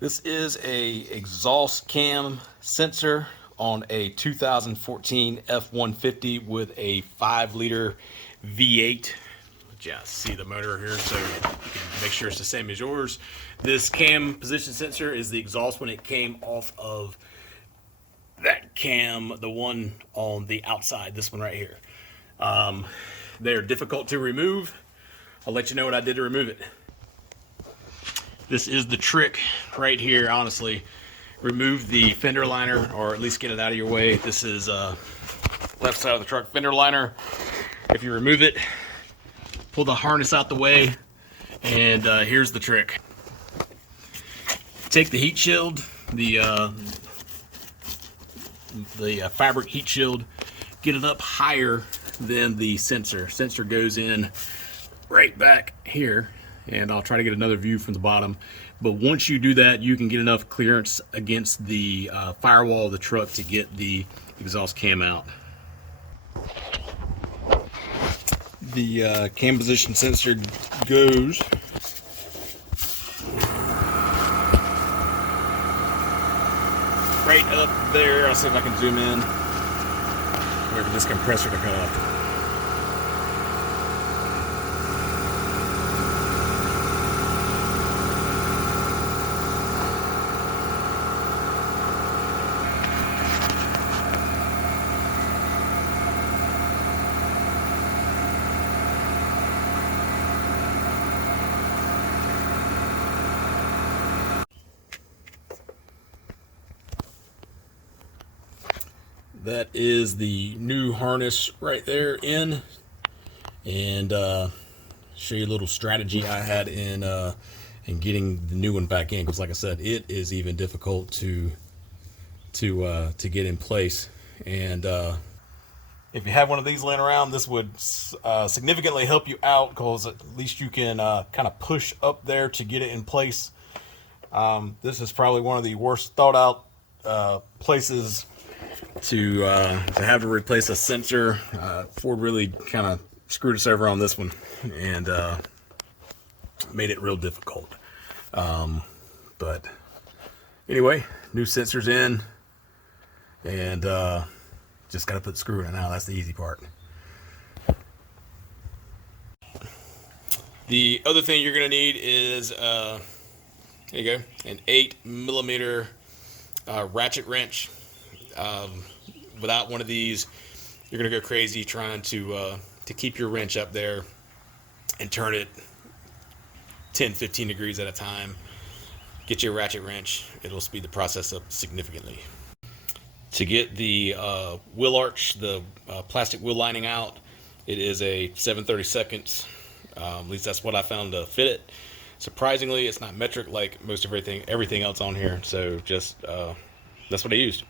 This is a exhaust cam sensor on a 2014 F150 with a 5-liter V8. Just see the motor here so you can make sure it's the same as yours. This cam position sensor is the exhaust when it came off of that cam, the one on the outside, this one right here. They're difficult to remove. I'll let you know what I did to remove it. This is the trick right here, honestly. Remove the fender liner, or at least get it out of your way. This is left side of the truck fender liner. If you remove it, pull the harness out the way, and here's the trick. Take the heat shield, the fabric heat shield, get it up higher than the sensor. Sensor goes in right back here, and I'll try to get another view from the bottom. But once you do that, you can get enough clearance against the firewall of the truck to get the exhaust cam out. The cam position sensor goes right up there. I'll see if I can zoom in. Wait for this compressor to come up. That is the new harness right there in, and show you a little strategy I had in getting the new one back in, because like I said, it is even difficult to get in place. And if you have one of these laying around, this would significantly help you out, because at least you can kind of push up there to get it in place. This is probably one of the worst thought out places to have to replace a sensor. Ford really kind of screwed us over on this one, and made it real difficult. But anyway, new sensors in, and just got to put the screw in it now. That's the easy part. The other thing you're going to need is there you go, an 8mm ratchet wrench. Without one of these, you're gonna go crazy trying to keep your wrench up there and turn it 10-15 degrees at a time. Get your ratchet wrench, it'll speed the process up significantly. To get the wheel arch, the plastic wheel lining out, it is a 7/32. At least that's what I found to fit it. Surprisingly, it's not metric like most of everything else on here, so just that's what I used.